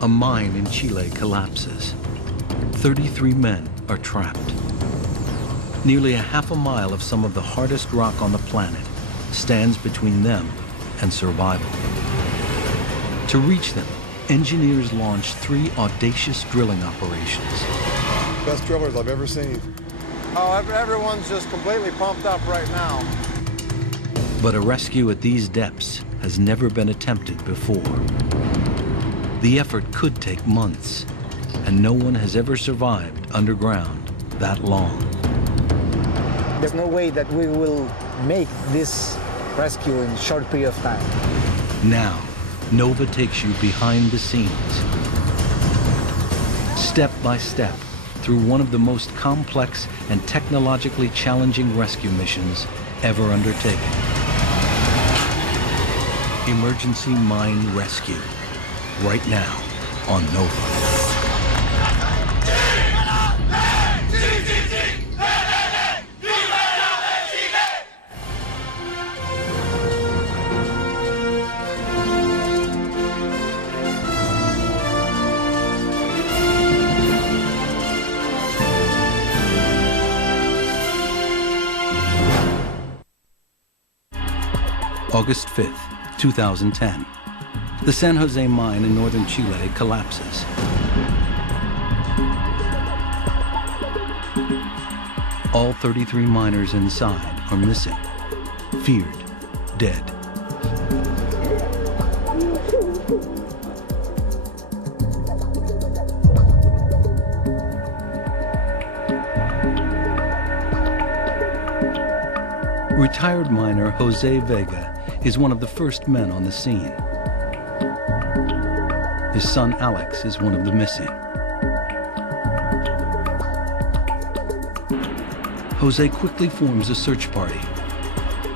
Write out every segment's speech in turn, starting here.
A mine in Chile collapses. 33 men are trapped. Nearly a half a mile of some of the hardest rock on the planet stands between them and survival. To reach them, engineers launched 3 audacious drilling operations. Best drillers I've ever seen. Oh, everyone's just completely pumped up right now. But a rescue at these depths has never been attempted before. The effort could take months, and no one has ever survived underground that long. There's no way that we will make this rescue in a short period of time. Now, Nova takes you behind the scenes, step by step, through one of the most complex and technologically challenging rescue missions ever undertaken. Emergency Mine Rescue, right now on Nova. August 5th, 2010. The San Jose mine in northern Chile collapses. All 33 miners inside are missing, feared dead. Retired miner Jose Vega is one of the first men on the scene. His son Alex is one of the missing. Jose quickly forms a search party.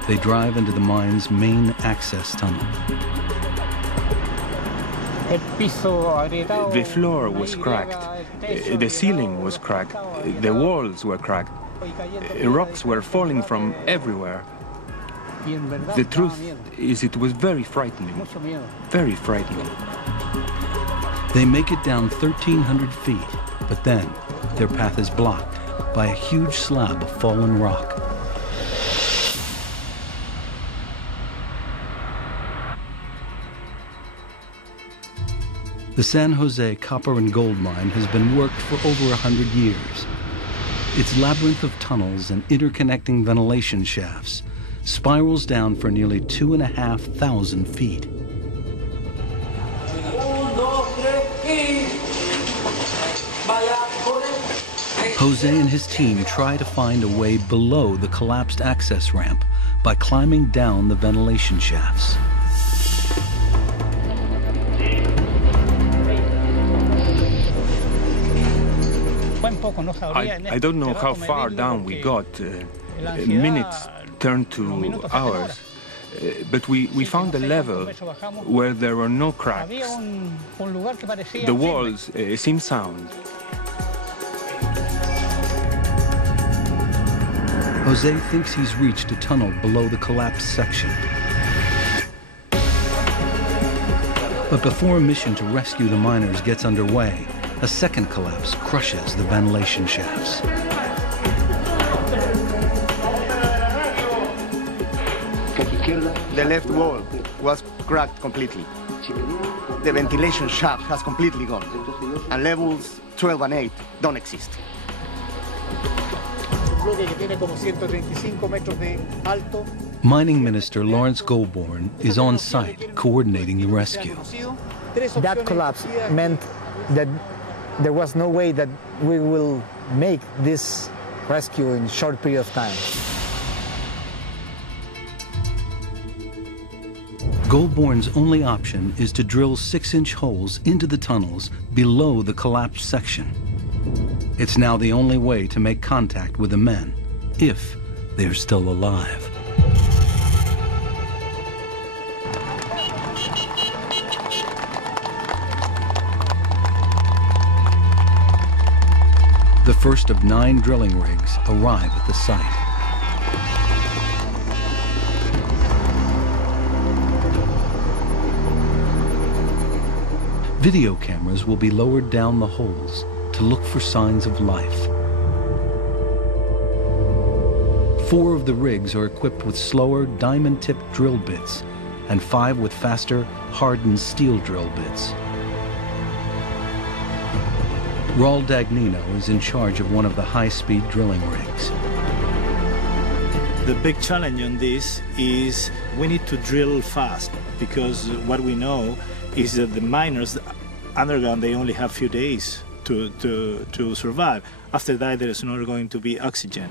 They drive into the mine's main access tunnel. The floor was cracked, the ceiling was cracked, the walls were cracked, rocks were falling from everywhere. The truth is, it was very frightening, very frightening. They make it down 1,300 feet, but then their path is blocked by a huge slab of fallen rock. The San Jose copper and gold mine has been worked for over 100 years. Its labyrinth of tunnels and interconnecting ventilation shafts spirals down for nearly 2,500 feet. Jose and his team try to find a way below the collapsed access ramp by climbing down the ventilation shafts. I don't know how far down we got. Minutes turned to hours. But we found a level where there were no cracks. The walls seemed sound. Jose thinks he's reached a tunnel below the collapsed section. But before a mission to rescue the miners gets underway, a second collapse crushes the ventilation shafts. The left wall was cracked completely. The ventilation shaft has completely gone, and levels 12 and 8 don't exist. Mining Minister Lawrence Goldborn is on site coordinating the rescue. That collapse meant that there was no way that we will make this rescue in a short period of time. Goldborn's only option is to drill 6-inch holes into the tunnels below the collapsed section. It's now the only way to make contact with the men, if they're still alive. The first of 9 drilling rigs arrive at the site. Video cameras will be lowered down the holes to look for signs of life. 4 of the rigs are equipped with slower diamond-tipped drill bits and 5 with faster, hardened steel drill bits. Raul Dagnino is in charge of one of the high-speed drilling rigs. The big challenge on this is we need to drill fast, because what we know is that the miners underground, they only have a few days to survive. After that, there is not going to be oxygen.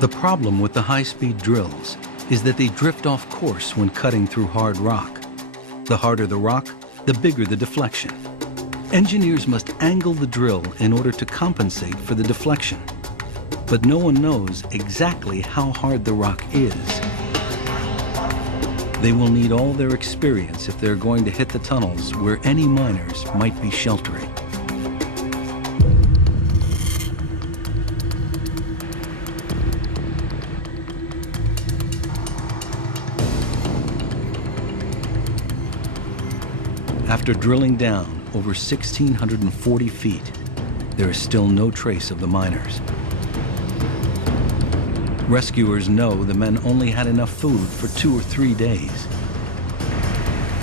The problem with the high-speed drills is that they drift off course when cutting through hard rock. The harder the rock, the bigger the deflection. Engineers must angle the drill in order to compensate for the deflection. But no one knows exactly how hard the rock is. They will need all their experience if they're going to hit the tunnels where any miners might be sheltering. After drilling down over 1,640 feet, there is still no trace of the miners. Rescuers know the men only had enough food for 2 or 3 days.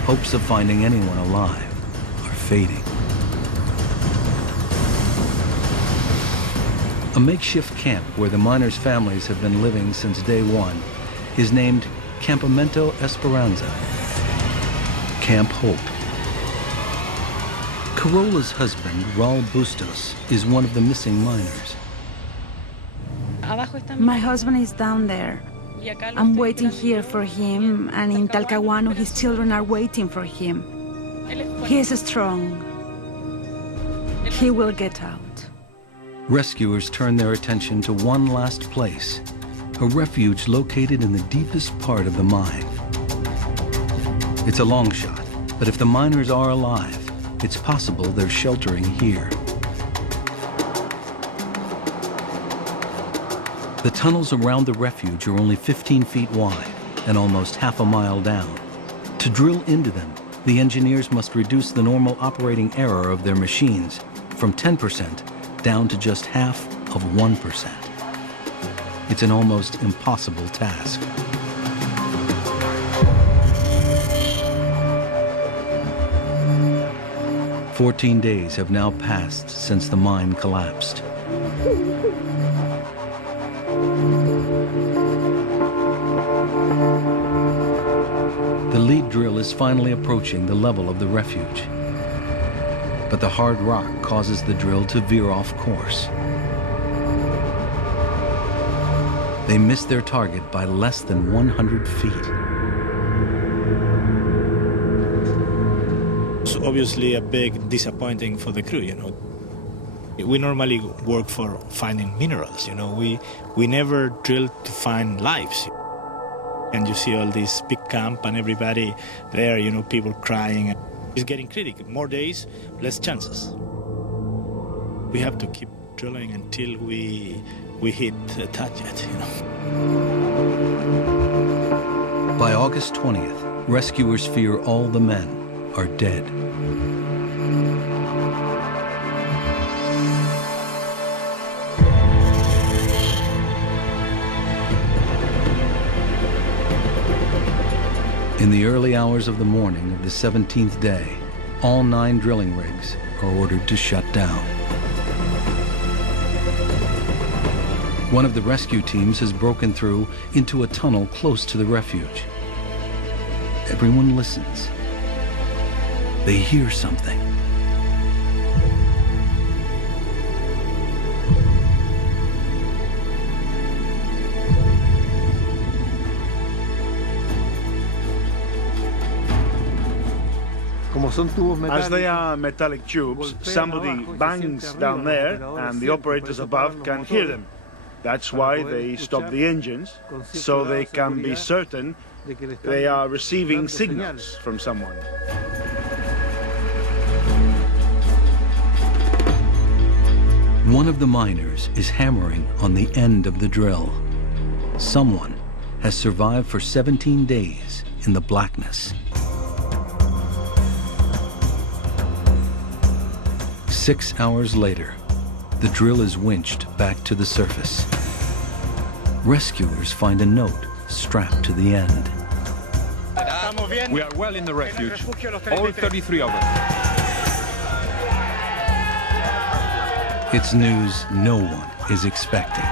Hopes of finding anyone alive are fading. A makeshift camp where the miners' families have been living since day one is named Campamento Esperanza, Camp Hope. Carola's husband, Raul Bustos, is one of the missing miners. My husband is down there. I'm waiting here for him, and in Talcahuano his children are waiting for him. He is strong. He will get out. Rescuers turn their attention to one last place, a refuge located in the deepest part of the mine. It's a long shot, but if the miners are alive, it's possible they're sheltering here. The tunnels around the refuge are only 15 feet wide and almost half a mile down. To drill into them, the engineers must reduce the normal operating error of their machines from 10% down to just half of 1%. It's an almost impossible task. "14 days have now passed since the mine collapsed. The lead drill is finally approaching the level of the refuge. But the hard rock causes the drill to veer off course. They miss their target by less than 100 feet. It's obviously a big disappointing for the crew, you know. We normally work for finding minerals, you know. We never drill to find lives. And you see all this big camp and everybody there, you know, people crying. It's getting critical. More days, less chances. We have to keep drilling until we hit the target, you know. By August 20th, rescuers fear all the men are dead. In the early hours of the morning of the 17th day, all 9 drilling rigs are ordered to shut down. One of the rescue teams has broken through into a tunnel close to the refuge. Everyone listens. They hear something. As they are metallic tubes, somebody bangs down there and the operators above can hear them. That's why they stop the engines, so they can be certain they are receiving signals from someone. One of the miners is hammering on the end of the drill. Someone has survived for 17 days in the blackness. 6 hours later, the drill is winched back to the surface. Rescuers find a note strapped to the end. We are well in the refuge, all 33 of us. It's news no one is expecting.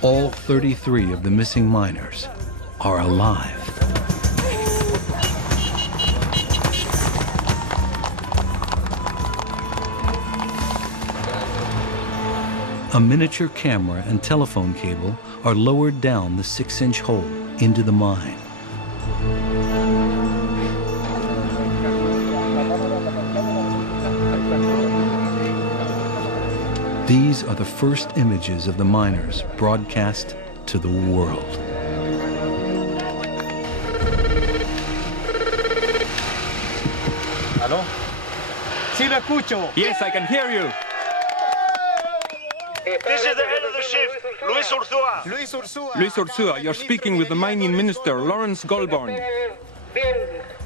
All 33 of the missing miners are alive. A miniature camera and telephone cable are lowered down the 6-inch hole into the mine. These are the first images of the miners broadcast to the world. Hello? Sí, lo escucho. Yes, I can hear you. This is the head of the shift, Luis Urzúa. Luis Urzúa, you're speaking with the mining minister, Lawrence Goldborn.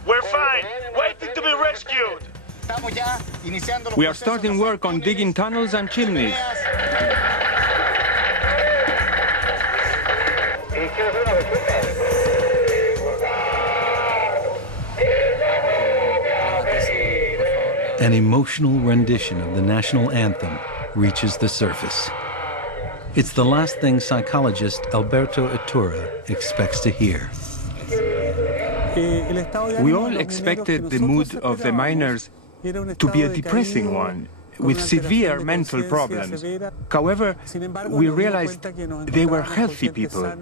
We're fine, waiting to be rescued. We are starting work on digging tunnels and chimneys. An emotional rendition of the national anthem reaches the surface. It's the last thing psychologist Alberto Iturra expects to hear. We all expected the mood of the miners to be a depressing one, with severe mental problems. However, we realized they were healthy people.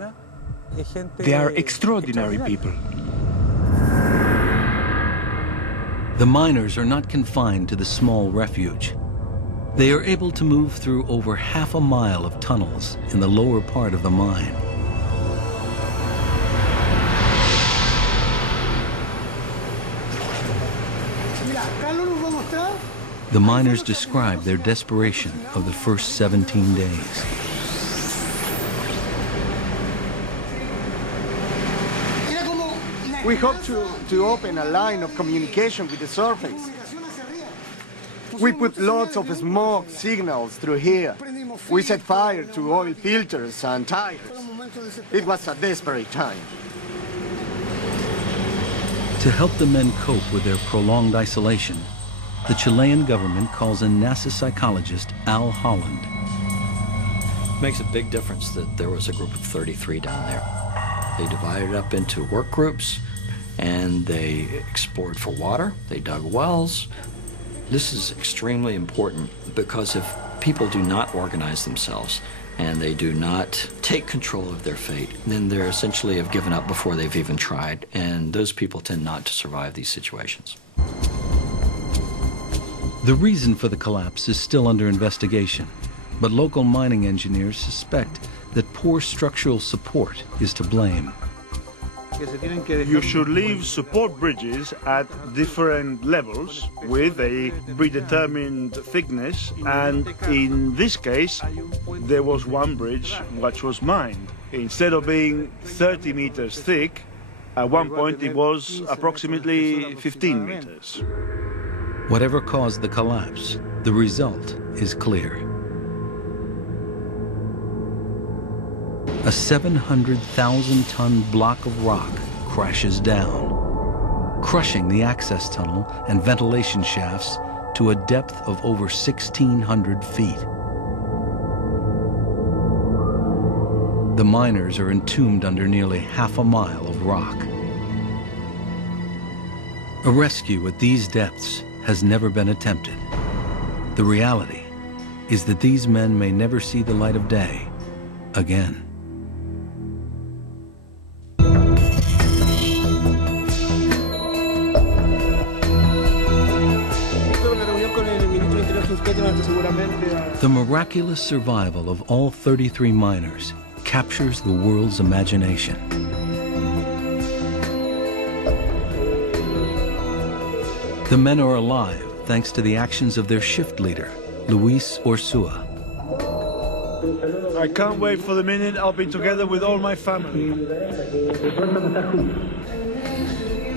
They are extraordinary people. The miners are not confined to the small refuge. They are able to move through over half a mile of tunnels in the lower part of the mine. The miners describe their desperation of the first 17 days. We hope to open a line of communication with the surface. We put lots of smoke signals through here. We set fire to oil filters and tires. It was a desperate time. To help the men cope with their prolonged isolation, the Chilean government calls in NASA psychologist Al Holland. It makes a big difference that there was a group of 33 down there. They divided up into work groups, and they explored for water, they dug wells. This is extremely important because if people do not organize themselves and they do not take control of their fate, then they're essentially have given up before they've even tried, and those people tend not to survive these situations. The reason for the collapse is still under investigation, but local mining engineers suspect that poor structural support is to blame. You should leave support bridges at different levels with a predetermined thickness, and in this case, there was one bridge which was mined. Instead of being 30 meters thick, at one point it was approximately 15 meters. Whatever caused the collapse, the result is clear. A 700,000-ton block of rock crashes down, crushing the access tunnel and ventilation shafts to a depth of over 1,600 feet. The miners are entombed under nearly half a mile of rock. A rescue at these depths has never been attempted. The reality is that these men may never see the light of day again. The miraculous survival of all 33 miners captures the world's imagination. The men are alive thanks to the actions of their shift leader, Luis Urzúa. I can't wait for the minute I'll be together with all my family.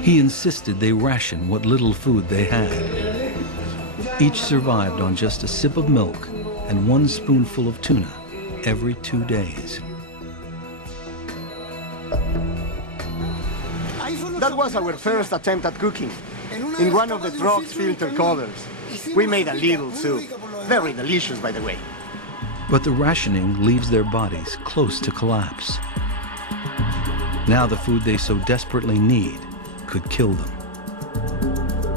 He insisted they ration what little food they had. Each survived on just a sip of milk and 1 spoonful of tuna every 2 days. That was our first attempt at cooking, in one of the truck's filter covers. We made a little soup. Very delicious, by the way. But the rationing leaves their bodies close to collapse. Now the food they so desperately need could kill them.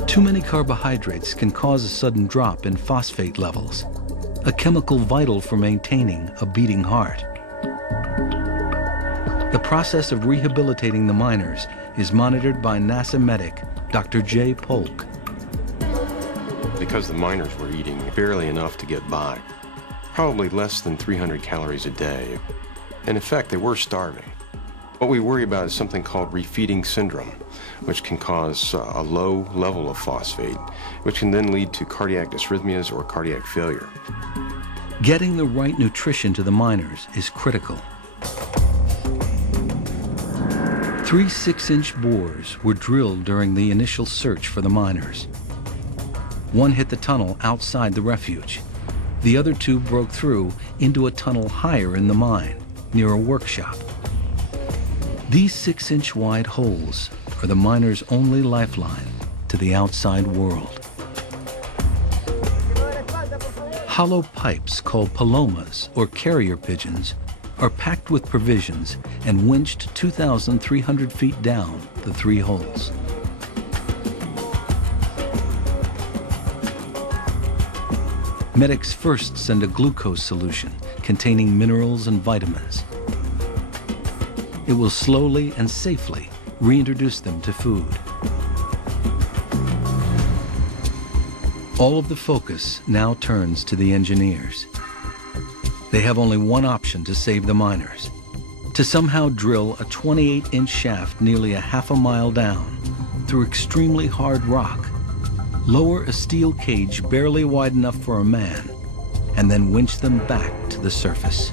Too many carbohydrates can cause a sudden drop in phosphate levels, a chemical vital for maintaining a beating heart. The process of rehabilitating the miners is monitored by NASA medic Dr. Jay Polk. Because the miners were eating barely enough to get by, probably less than 300 calories a day. In effect, they were starving. What we worry about is something called refeeding syndrome, which can cause a low level of phosphate, which can then lead to cardiac dysrhythmias or cardiac failure. Getting the right nutrition to the miners is critical. 3 6-inch bores were drilled during the initial search for the miners. One hit the tunnel outside the refuge. The other 2 broke through into a tunnel higher in the mine, near a workshop. These 6-inch wide holes are the miners' only lifeline to the outside world. Hollow pipes called palomas, or carrier pigeons, are packed with provisions and winched 2,300 feet down the 3 holes. Medics first send a glucose solution containing minerals and vitamins. It will slowly and safely reintroduce them to food. All of the focus now turns to the engineers. They have only one option to save the miners: to somehow drill a 28-inch shaft nearly a half a mile down through extremely hard rock, lower a steel cage barely wide enough for a man, and then winch them back to the surface.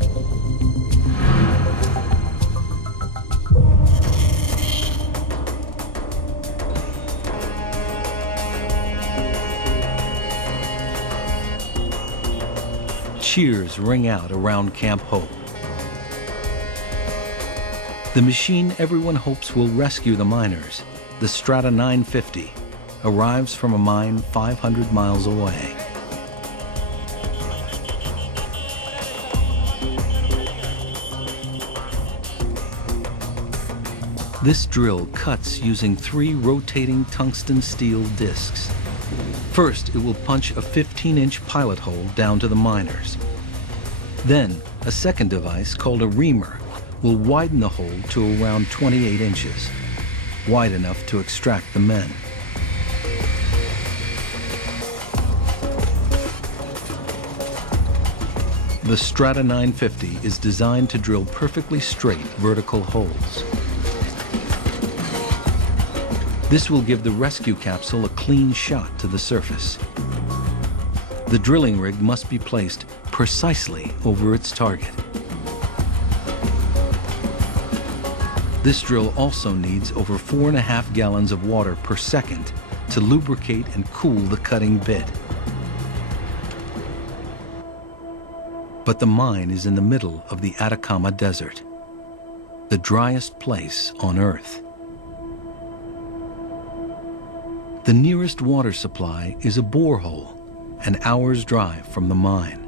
Cheers ring out around Camp Hope. The machine everyone hopes will rescue the miners, the Strata 950, arrives from a mine 500 miles away. This drill cuts using 3 rotating tungsten steel discs. First, it will punch a 15-inch pilot hole down to the miners. Then, a second device called a reamer will widen the hole to around 28 inches, wide enough to extract the men. The Strata 950 is designed to drill perfectly straight vertical holes. This will give the rescue capsule a clean shot to the surface. The drilling rig must be placed precisely over its target. This drill also needs over 4.5 gallons of water per second to lubricate and cool the cutting bit. But the mine is in the middle of the Atacama Desert, the driest place on Earth. The nearest water supply is a borehole, an hour's drive from the mine.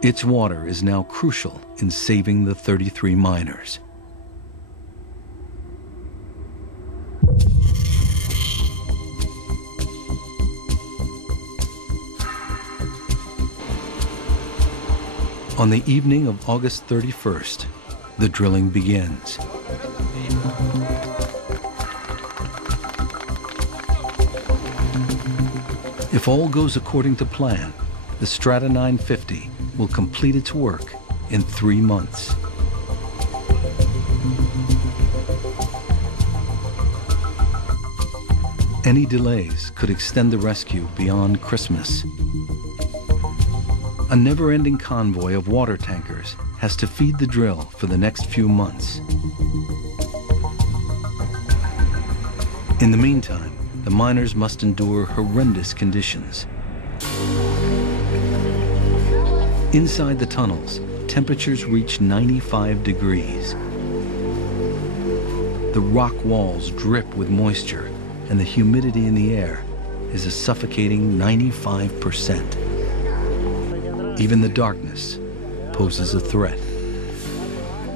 Its water is now crucial in saving the 33 miners. On the evening of August 31st, the drilling begins. If all goes according to plan, the Strata 950 will complete its work in 3 months. Any delays could extend the rescue beyond Christmas. A never-ending convoy of water tankers has to feed the drill for the next few months. In the meantime, the miners must endure horrendous conditions. Inside the tunnels, temperatures reach 95 degrees. The rock walls drip with moisture, and the humidity in the air is a suffocating 95%. Even the darkness poses a threat.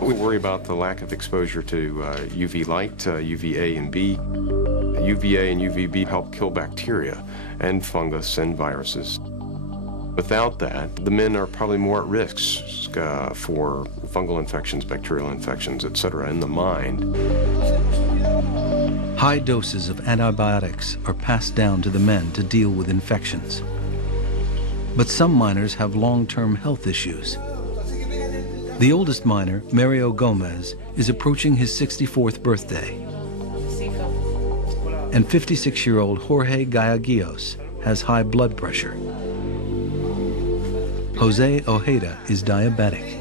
We worry about the lack of exposure to UV light, UVA and B. UVA and UVB help kill bacteria and fungus and viruses. Without that, the men are probably more at risk for fungal infections, bacterial infections, etc. in the mine. High doses of antibiotics are passed down to the men to deal with infections. But some miners have long-term health issues. The oldest miner, Mario Gomez, is approaching his 64th birthday. And 56-year-old Jorge Gallegos has high blood pressure. Jose Ojeda is diabetic.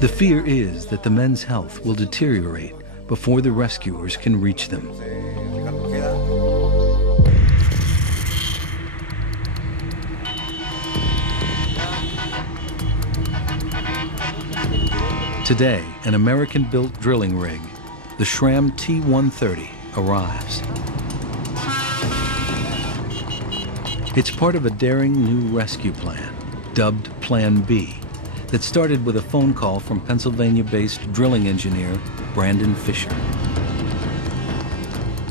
The fear is that the men's health will deteriorate before the rescuers can reach them. Today, an American-built drilling rig, the Schramm T-130, arrives. It's part of a daring new rescue plan, dubbed Plan B, that started with a phone call from Pennsylvania-based drilling engineer Brandon Fisher.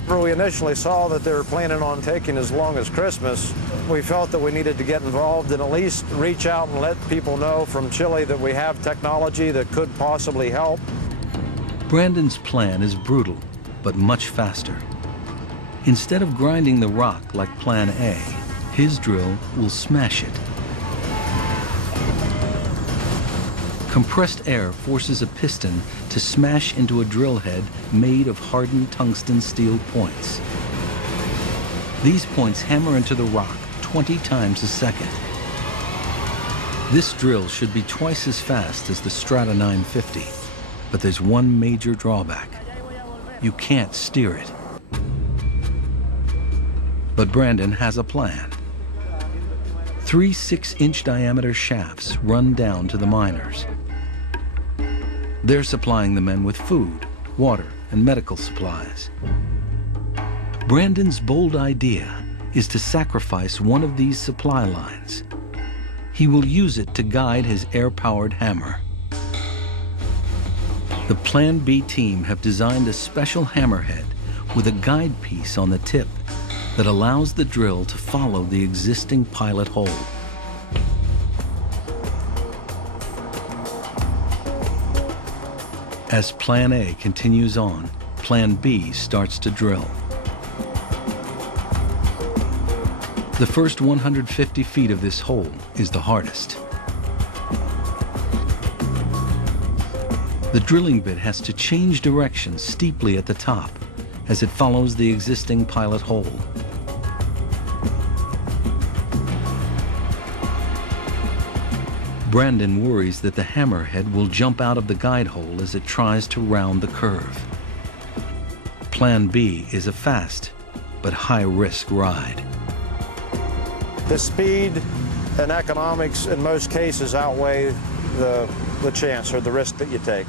When we initially saw that they were planning on taking as long as Christmas, we felt that we needed to get involved and at least reach out and let people know from Chile that we have technology that could possibly help. Brandon's plan is brutal, but much faster. Instead of grinding the rock like Plan A, his drill will smash it. Compressed air forces a piston to smash into a drill head made of hardened tungsten steel points. These points hammer into the rock 20 times a second. This drill should be twice as fast as the Strata 950, but there's one major drawback. You can't steer it. But Brandon has a plan. 3 6-inch diameter shafts run down to the miners. They're supplying the men with food, water, and medical supplies. Brandon's bold idea is to sacrifice one of these supply lines. He will use it to guide his air-powered hammer. The Plan B team have designed a special hammerhead with a guide piece on the tip that allows the drill to follow the existing pilot hole. As Plan A continues on, Plan B starts to drill. The first 150 feet of this hole is the hardest. The drilling bit has to change direction steeply at the top as it follows the existing pilot hole. Brandon worries that the hammerhead will jump out of the guide hole as it tries to round the curve. Plan B is a fast but high-risk ride. The speed and economics in most cases outweigh the chance or the risk that you take.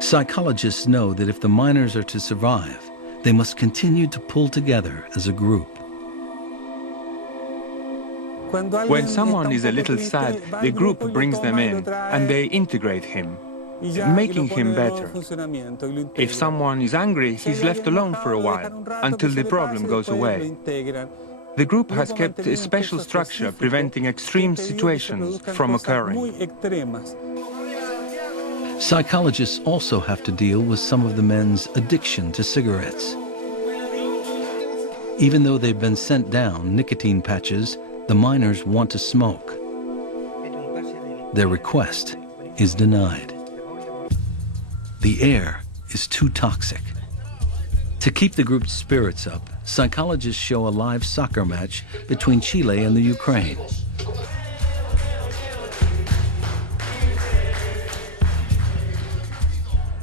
Psychologists know that if the miners are to survive, they must continue to pull together as a group. When someone is a little sad, the group brings them in and they integrate him, making him better. If someone is angry, he's left alone for a while, until the problem goes away. The group has kept a special structure preventing extreme situations from occurring. Psychologists also have to deal with some of the men's addiction to cigarettes. Even though they've been sent down nicotine patches, the miners want to smoke. Their request is denied. The air is too toxic. To keep the group's spirits up, psychologists show a live soccer match between Chile and the Ukraine.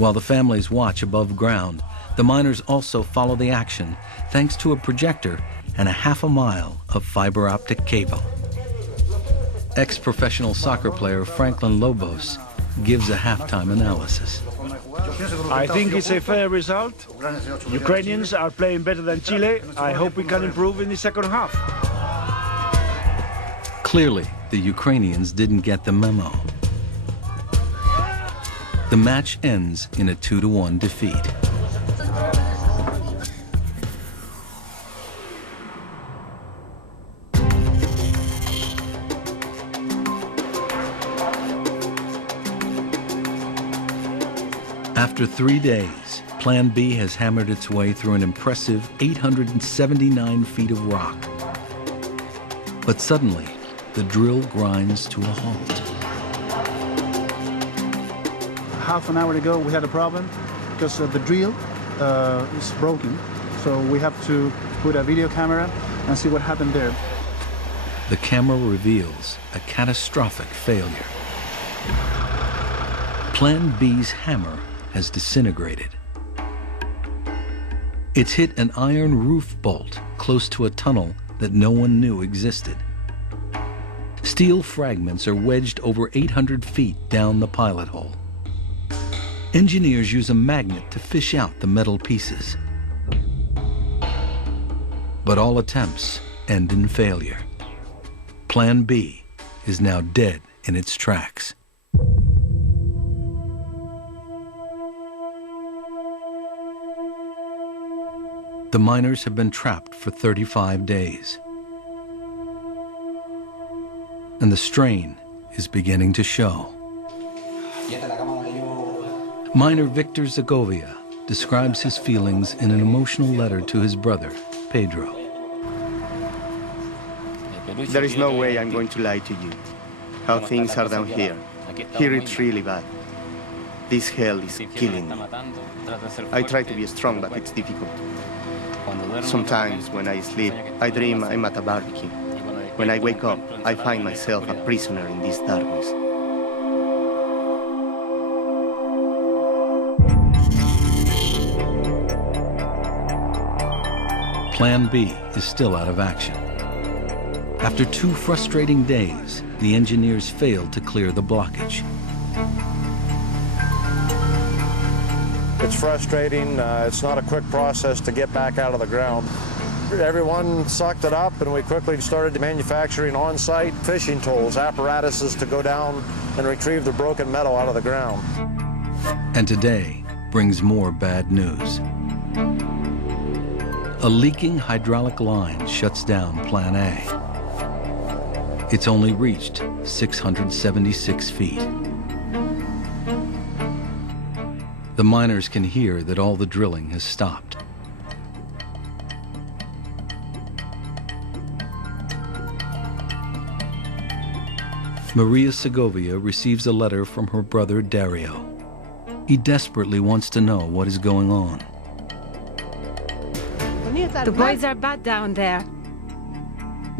While the families watch above ground, the miners also follow the action thanks to a projector and a half a mile of fiber optic cable. Ex-professional soccer player Franklin Lobos gives a halftime analysis. I think it's a fair result. Ukrainians are playing better than Chile. I hope we can improve in the second half. Clearly, the Ukrainians didn't get the memo. The match ends in a 2-1 defeat. After 3 days, Plan B has hammered its way through an impressive 879 feet of rock. But suddenly, the drill grinds to a halt. Half an hour ago, we had a problem because the drill is broken. So we have to put a video camera and see what happened there. The camera reveals a catastrophic failure. Plan B's hammer has disintegrated. It's hit an iron roof bolt close to a tunnel that no one knew existed. Steel fragments are wedged over 800 feet down the pilot hole. Engineers use a magnet to fish out the metal pieces. But all attempts end in failure. Plan B is now dead in its tracks. The miners have been trapped for 35 days. And the strain is beginning to show. Miner Victor Zagovia describes his feelings in an emotional letter to his brother, Pedro. There is no way I'm going to lie to you. How things are down here. Here it's really bad. This hell is killing me. I try to be strong, but it's difficult. Sometimes when I sleep, I dream I'm at a barbecue. When I wake up, I find myself a prisoner in this darkness. Plan B is still out of action. After 2 frustrating days, the engineers failed to clear the blockage. It's frustrating. It's not a quick process to get back out of the ground. Everyone sucked it up, and we quickly started manufacturing on-site fishing tools, apparatuses to go down and retrieve the broken metal out of the ground. And today brings more bad news. A leaking hydraulic line shuts down Plan A. It's only reached 676 feet. The miners can hear that all the drilling has stopped. Maria Segovia receives a letter from her brother Dario. He desperately wants to know what is going on. The boys are bad down there.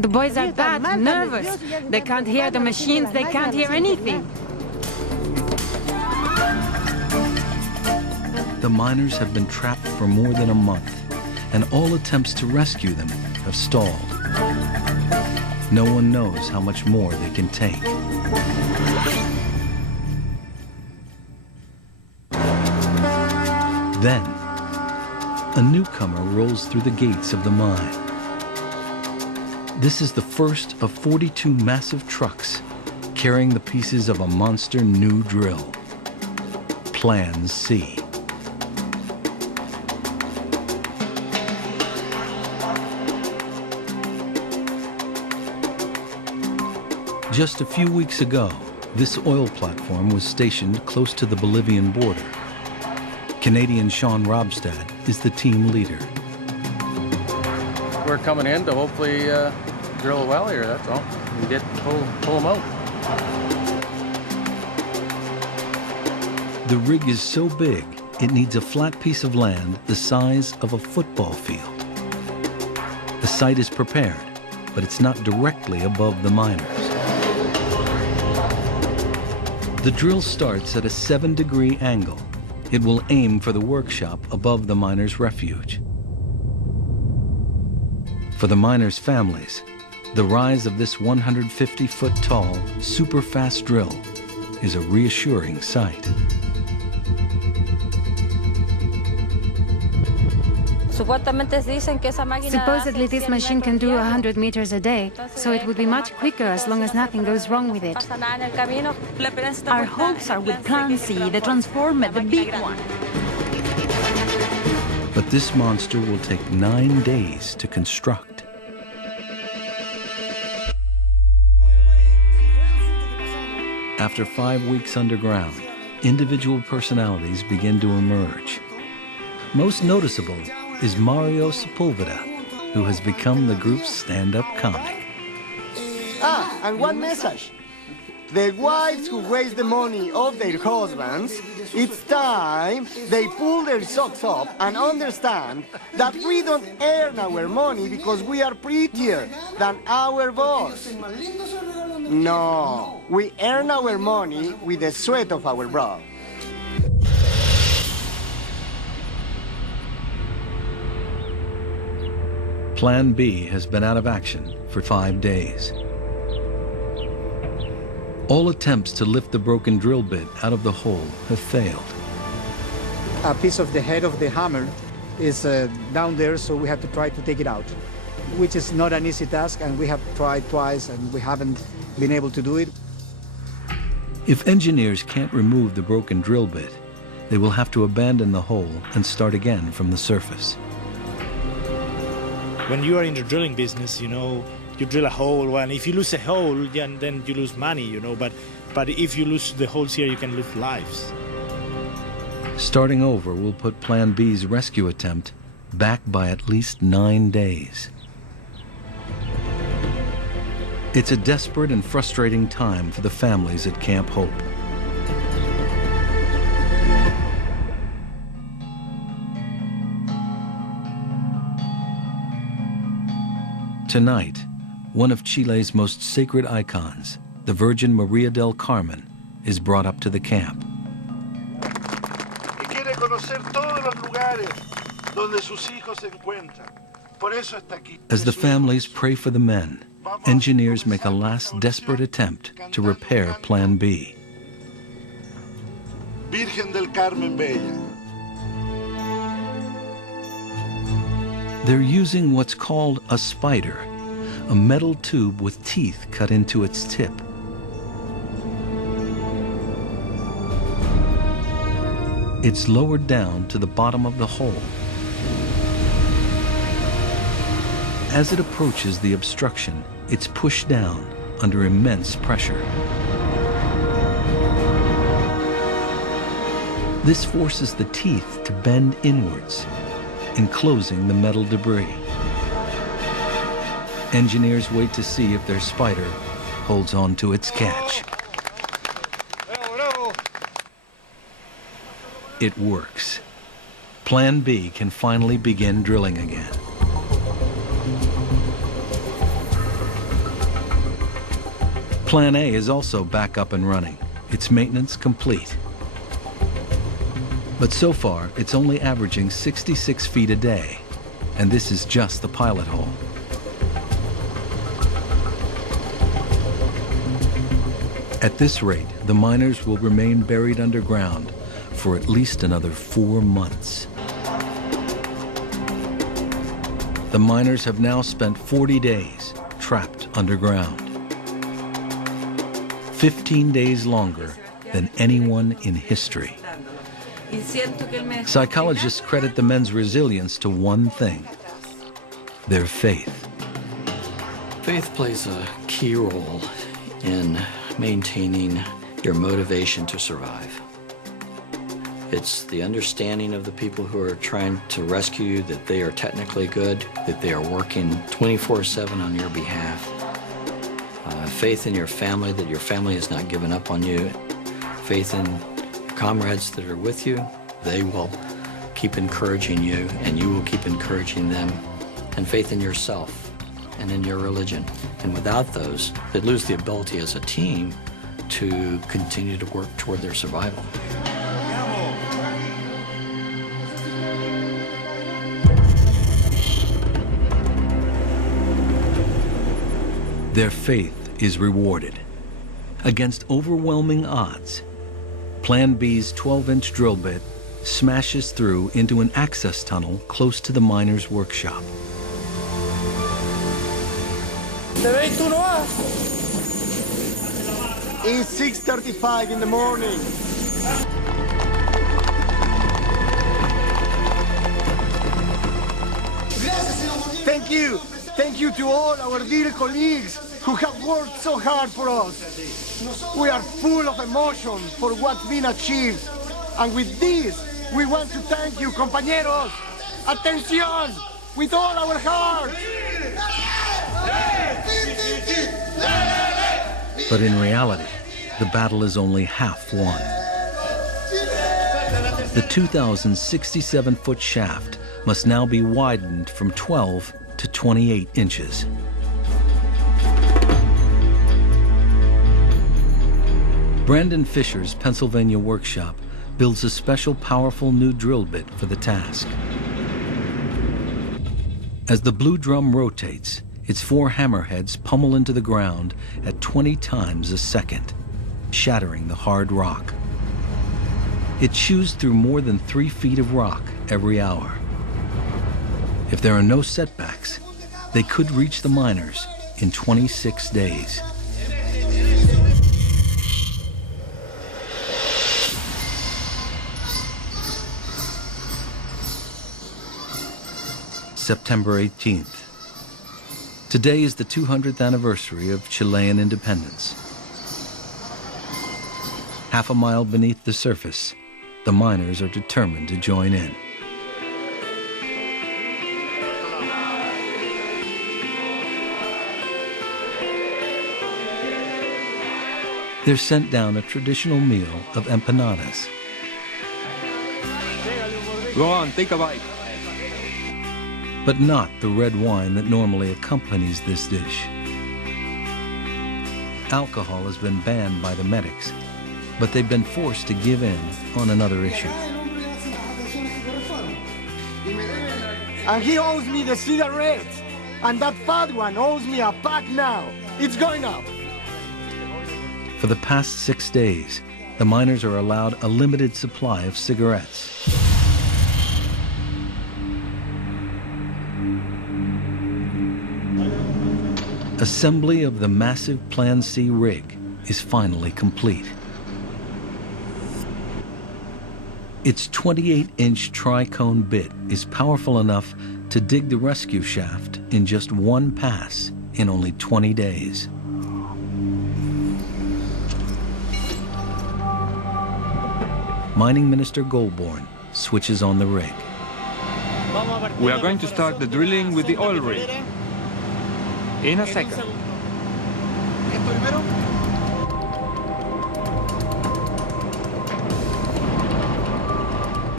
The boys are bad, nervous. They can't hear the machines, they can't hear anything. The miners have been trapped for more than a month, and all attempts to rescue them have stalled. No one knows how much more they can take. Then, a newcomer rolls through the gates of the mine. This is the first of 42 massive trucks carrying the pieces of a monster new drill. Plan C. Just a few weeks ago, this oil platform was stationed close to the Bolivian border. Canadian Sean Robstad is the team leader. We're coming in to hopefully drill a well here, that's all. And pull them out. The rig is so big, it needs a flat piece of land the size of a football field. The site is prepared, but it's not directly above the miners. The drill starts at a 7-degree angle. It will aim for the workshop above the miners' refuge. For the miners' families, the rise of this 150-foot-tall, super-fast drill is a reassuring sight. Supposedly this machine can do 100 meters a day, so it would be much quicker as long as nothing goes wrong with it. Our hopes are with Plan C, the transformer, the big one. But this monster will take 9 days to construct. After 5 weeks underground, individual personalities begin to emerge. Most noticeable is Mario Sepulveda, who has become the group's stand-up comic. And one message. The wives who waste the money of their husbands, it's time they pull their socks up and understand that we don't earn our money because we are prettier than our boss. No, we earn our money with the sweat of our brow. Plan B has been out of action for 5 days. All attempts to lift the broken drill bit out of the hole have failed. A piece of the head of the hammer is down there, so we have to try to take it out, which is not an easy task, and we have tried twice and we haven't been able to do it. If engineers can't remove the broken drill bit, they will have to abandon the hole and start again from the surface. When you are in the drilling business, you know, you drill a hole, and if you lose a hole, then you lose money, you know, but if you lose the holes here, you can lose lives. Starting over will put Plan B's rescue attempt back by at least 9 days. It's a desperate and frustrating time for the families at Camp Hope. Tonight, one of Chile's most sacred icons, the Virgin Maria del Carmen, is brought up to the camp. As the families pray for the men, engineers make a last desperate attempt to repair Plan B. Virgen del Carmen Bella. They're using what's called a spider, a metal tube with teeth cut into its tip. It's lowered down to the bottom of the hole. As it approaches the obstruction, it's pushed down under immense pressure. This forces the teeth to bend inwards, enclosing the metal debris. Engineers wait to see if their spider holds on to its catch. It works. Plan B can finally begin drilling again. Plan A is also back up and running, its maintenance complete. But so far, it's only averaging 66 feet a day, and this is just the pilot hole. At this rate, the miners will remain buried underground for at least another 4 months. The miners have now spent 40 days trapped underground. 15 days longer than anyone in history. Psychologists credit the men's resilience to one thing: their faith. Faith plays a key role in maintaining your motivation to survive. It's the understanding of the people who are trying to rescue you that they are technically good, that they are working 24/7 on your behalf. Faith in your family, that your family has not given up on you. Faith in comrades that are with you, they will keep encouraging you and you will keep encouraging them. And faith in yourself and in your religion. And without those, they lose the ability as a team to continue to work toward their survival. Their faith is rewarded. Against overwhelming odds, Plan B's 12-inch drill bit smashes through into an access tunnel close to the miner's workshop. It's 6:35 in the morning. Thank you. Thank you to all our dear colleagues who have worked so hard for us. We are full of emotion for what's been achieved. And with this, we want to thank you, compañeros. Atención, with all our hearts. But in reality, the battle is only half won. The 2,067-foot shaft must now be widened from 12 to 28 inches. Brandon Fisher's Pennsylvania workshop builds a special powerful new drill bit for the task. As the blue drum rotates, its 4 hammerheads pummel into the ground at 20 times a second, shattering the hard rock. It chews through more than 3 feet of rock every hour. If there are no setbacks, they could reach the miners in 26 days. September 18th. Today is the 200th anniversary of Chilean independence. Half a mile beneath the surface, the miners are determined to join in. They're sent down a traditional meal of empanadas. Go on, take a bite. But not the red wine that normally accompanies this dish. Alcohol has been banned by the medics, but they've been forced to give in on another issue. And he owes me the cigarettes. And that fat one owes me a pack now. It's going up. For the past 6 days, the miners are allowed a limited supply of cigarettes. Assembly of the massive Plan C rig is finally complete. Its 28-inch tri-cone bit is powerful enough to dig the rescue shaft in just one pass in only 20 days. Mining Minister Goldborn switches on the rig. We are going to start the drilling with the oil rig. In a second.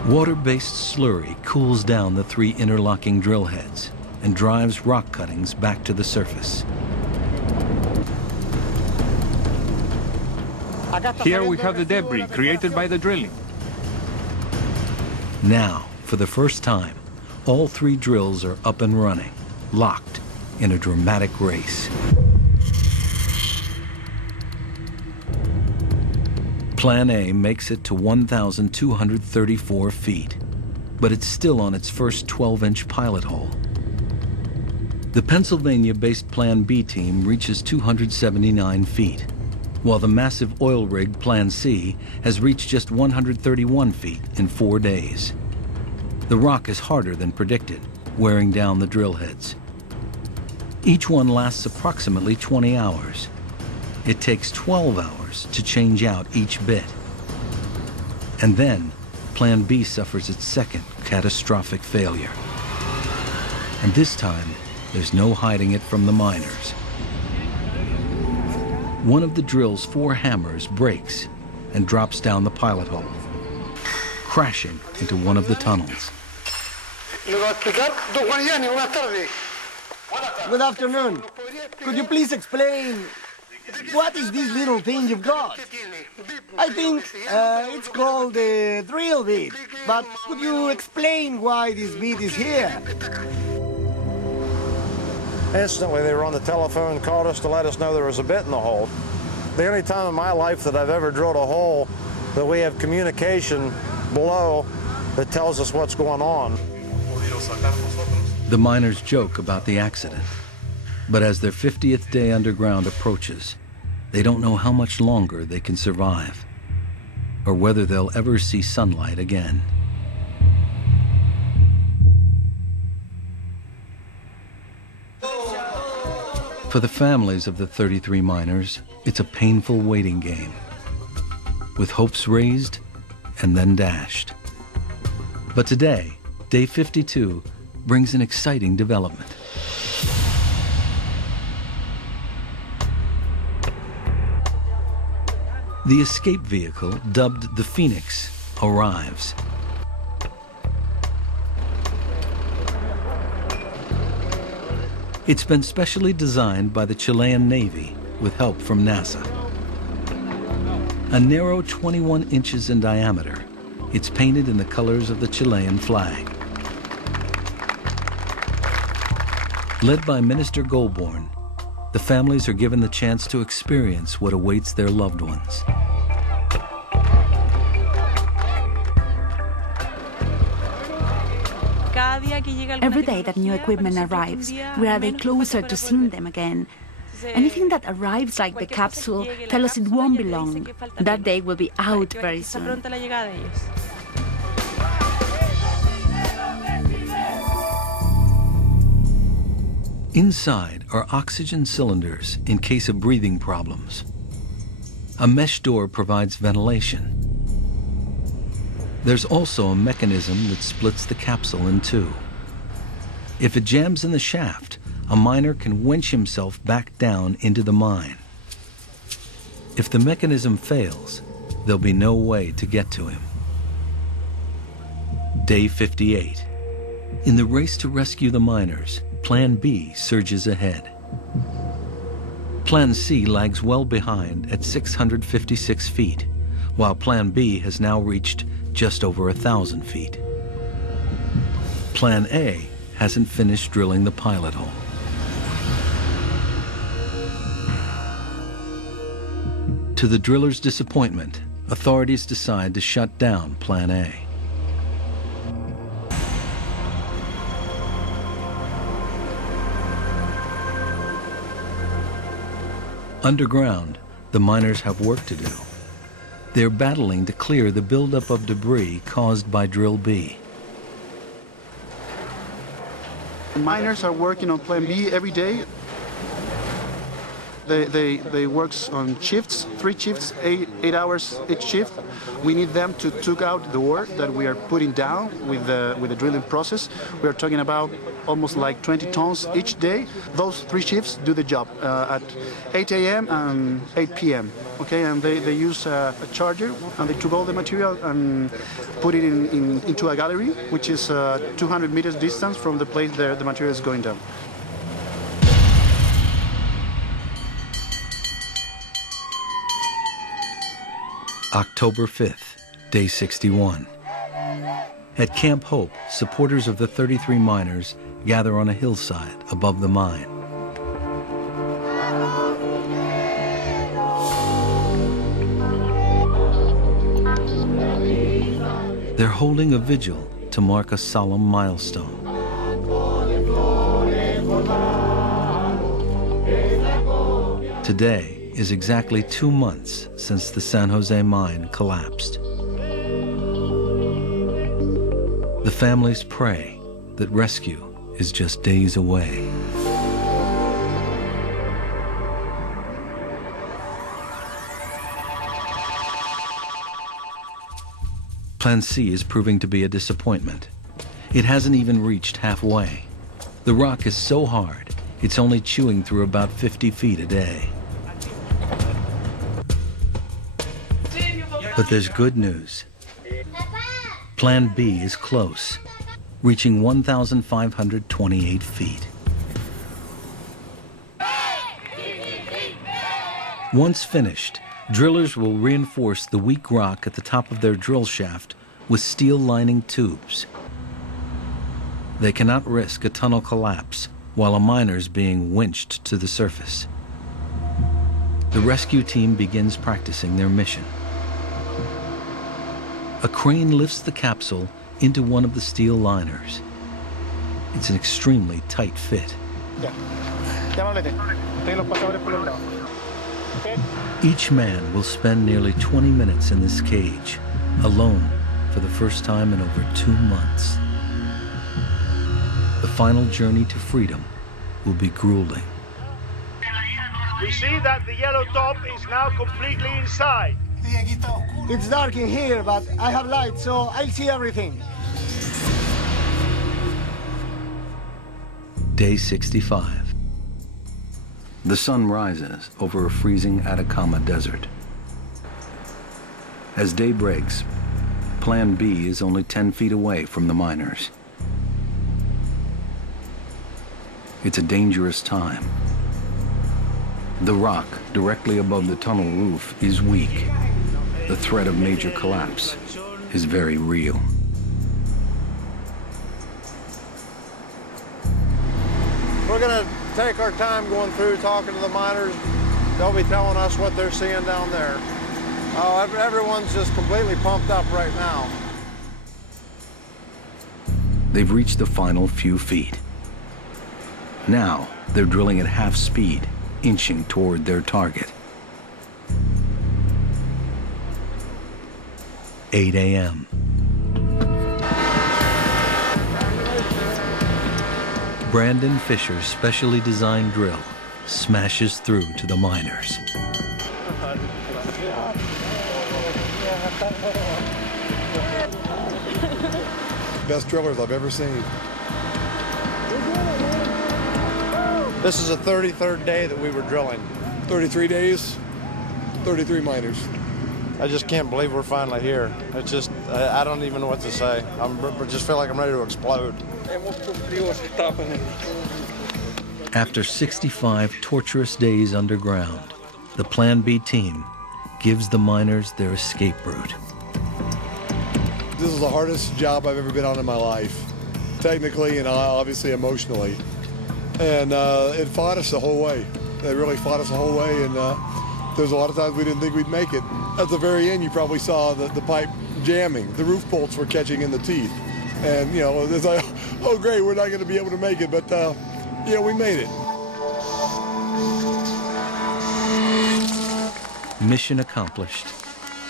Water-based slurry cools down the 3 interlocking drill heads and drives rock cuttings back to the surface. Here we have the debris created by the drilling. Now, for the first time, all 3 drills are up and running, locked in a dramatic race. Plan A makes it to 1,234 feet, but it's still on its first 12-inch pilot hole. The Pennsylvania-based Plan B team reaches 279 feet, while the massive oil rig Plan C has reached just 131 feet in 4 days. The rock is harder than predicted, wearing down the drill heads. Each one lasts approximately 20 hours. It takes 12 hours to change out each bit. And then, Plan B suffers its second catastrophic failure. And this time, there's no hiding it from the miners. One of the drill's 4 hammers breaks and drops down the pilot hole, crashing into one of the tunnels. Good afternoon. Could you please explain what is this little thing you've got? I think it's called the drill bit, but could you explain why this bit is here? Instantly, they were on the telephone, called us to let us know there was a bit in the hole. The only time in my life that I've ever drilled a hole that we have communication below that tells us what's going on. The miners joke about the accident, but as their 50th day underground approaches, they don't know how much longer they can survive, or whether they'll ever see sunlight again. For the families of the 33 miners, it's a painful waiting game, with hopes raised and then dashed. But today, day 52, brings an exciting development. The escape vehicle, dubbed the Phoenix, arrives. It's been specially designed by the Chilean Navy with help from NASA. A narrow 21 inches in diameter, it's painted in the colors of the Chilean flag. Led by Minister Goldborn, the families are given the chance to experience what awaits their loved ones. Every day that new equipment arrives, we are a day closer to seeing them again. Anything that arrives like the capsule tells us it won't be long. That day will be out very soon. Inside are oxygen cylinders in case of breathing problems. A mesh door provides ventilation. There's also a mechanism that splits the capsule in two. If it jams in the shaft, a miner can winch himself back down into the mine. If the mechanism fails, there'll be no way to get to him. Day 58. In the race to rescue the miners, Plan B surges ahead. Plan C lags well behind at 656 feet, while Plan B has now reached just over 1,000 feet. Plan A hasn't finished drilling the pilot hole. To the drillers' disappointment, authorities decide to shut down Plan A. Underground, the miners have work to do. They're battling to clear the buildup of debris caused by Drill B. The miners are working on Plan B every day. They work on shifts, 3 shifts, 8 hours each shift. We need them to take out the ore that we are putting down with the drilling process. We are talking about almost like 20 tons each day. Those 3 shifts do the job at 8 a.m. and 8 p.m. Okay, and they use a charger, and they took all the material and put it into a gallery, which is 200 meters distance from the place the material is going down. October 5th, day 61. At Camp Hope, supporters of the 33 miners gather on a hillside above the mine. They're holding a vigil to mark a solemn milestone. Today is exactly 2 months since the San Jose mine collapsed. The families pray that rescue is just days away. Plan C is proving to be a disappointment. It hasn't even reached halfway. The rock is so hard, it's only chewing through about 50 feet a day. But there's good news. Plan B is close, reaching 1,528 feet. Once finished, drillers will reinforce the weak rock at the top of their drill shaft with steel lining tubes. They cannot risk a tunnel collapse while a miner's being winched to the surface. The rescue team begins practicing their mission. A crane lifts the capsule into one of the steel liners. It's an extremely tight fit. Each man will spend nearly 20 minutes in this cage, alone for the first time in over 2 months. The final journey to freedom will be grueling. We see that the yellow top is now completely inside. It's dark in here, but I have light, so I'll see everything. Day 65. The sun rises over a freezing Atacama desert. As day breaks, Plan B is only 10 feet away from the miners. It's a dangerous time. The rock directly above the tunnel roof is weak. The threat of major collapse is very real. We're going to take our time going through talking to the miners. They'll be telling us what they're seeing down there. Oh, everyone's just completely pumped up right now. They've reached the final few feet. Now, they're drilling at half speed, inching toward their target. 8 a.m. Brandon Fisher's specially designed drill smashes through to the miners. Best drillers I've ever seen. This is the 33rd day that we were drilling. 33 days, 33 miners. I just can't believe we're finally here. It's just, I don't even know what to say. I just feel like I'm ready to explode. After 65 torturous days underground, the Plan B team gives the miners their escape route. This is the hardest job I've ever been on in my life, technically and obviously emotionally. And it fought us the whole way. It really fought us the whole way, and there's a lot of times we didn't think we'd make it. At the very end, you probably saw the pipe jamming. The roof bolts were catching in the teeth. And, you know, it's like, oh, great, we're not going to be able to make it, but, yeah, we made it. Mission accomplished.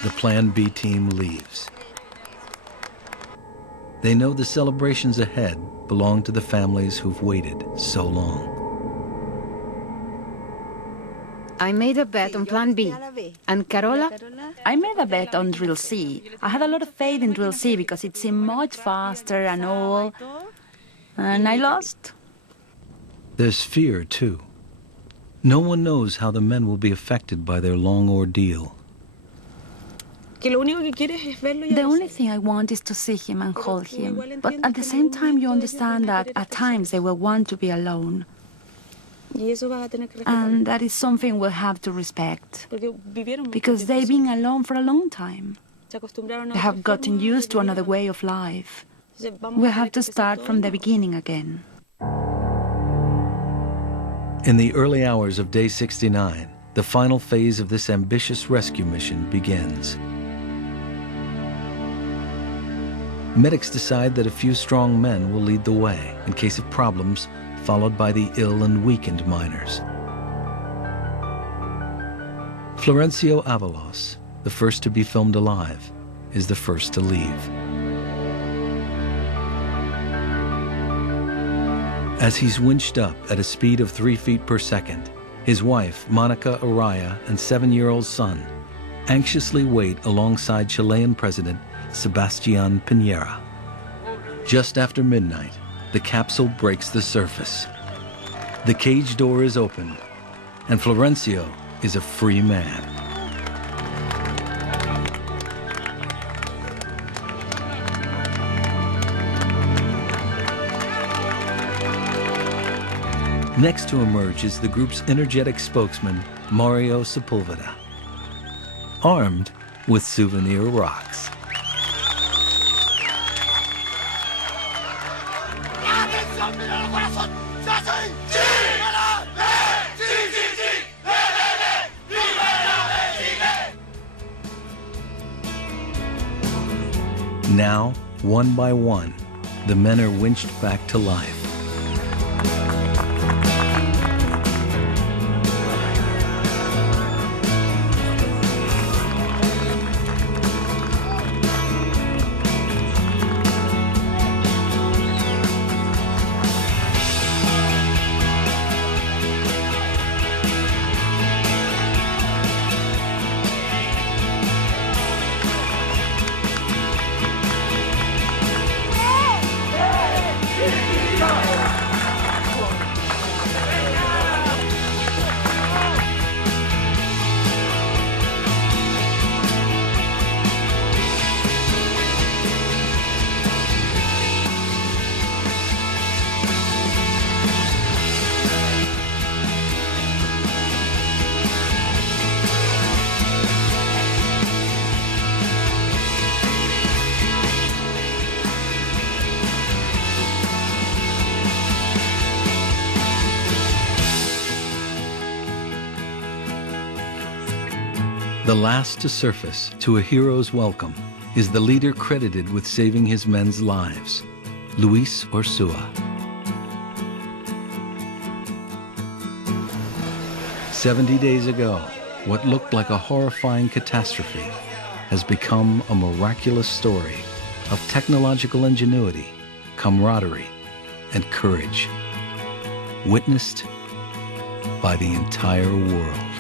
The Plan B team leaves. They know the celebrations ahead belong to the families who've waited so long. I made a bet on Plan B. And Carola? I made a bet on Drill C. I had a lot of faith in Drill C because it seemed much faster and all. And I lost. There's fear, too. No one knows how the men will be affected by their long ordeal. The only thing I want is to see him and hold him. But at the same time, you understand that at times they will want to be alone. And that is something we'll have to respect. Because they've been alone for a long time. They have gotten used to another way of life. We'll have to start from the beginning again. In the early hours of Day 69, the final phase of this ambitious rescue mission begins. Medics decide that a few strong men will lead the way in case of problems, followed by the ill and weakened miners. Florencio Avalos, the first to be filmed alive, is the first to leave. As he's winched up at a speed of 3 feet per second, his wife, Monica Araya, and 7-year-old son anxiously wait alongside Chilean President Sebastián Piñera. Just after midnight, the capsule breaks the surface. The cage door is opened, and Florencio is a free man. Next to emerge is the group's energetic spokesman, Mario Sepulveda, armed with souvenir rocks. Now, one by one, the men are winched back to life. The last to surface to a hero's welcome is the leader credited with saving his men's lives, Luis Ursua. 70 days ago, what looked like a horrifying catastrophe has become a miraculous story of technological ingenuity, camaraderie, and courage, witnessed by the entire world.